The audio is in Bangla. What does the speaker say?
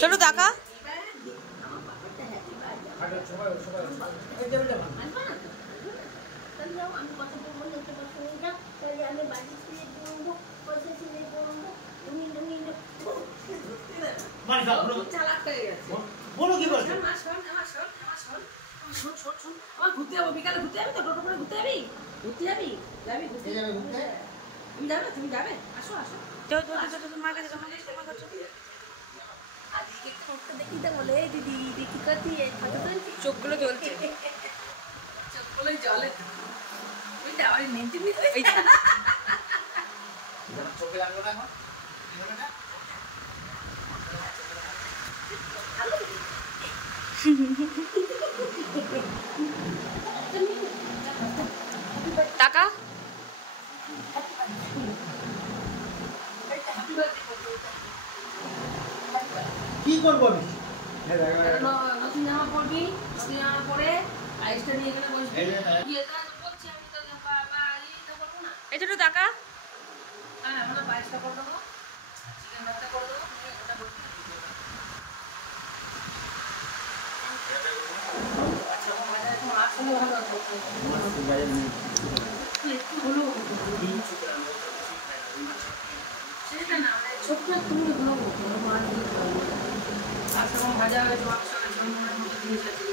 চলো টাকা ঘুরতে যাবো বিকালে ঘুরতে যাবি তো টোটো করে ঘুরতে যাবি ঘুরতে যাবি যাবি ঘুরতে যাবে তুমি যাবে তুমি যাবে আসো আসো তোমার কাছে দেখি বলে দিদি দেখি করছি চোখগুলো জ্বলছে চোখগুলো জলে বুঝতে আমার নিতে চোখে লাগলো না টাকা কি করবো আমি নতুন জামা পরবি নতুন জামা পরে আইসটা নিয়ে গেলে বসবি এই ছোট টাকা হ্যাঁ আমরা পায়েসটা করে দেবো চিকেন ভাতটা করে দেবো সেটা না ছোট্ট তুমি ভাজা হয়েছে মাংস জিনিস আছে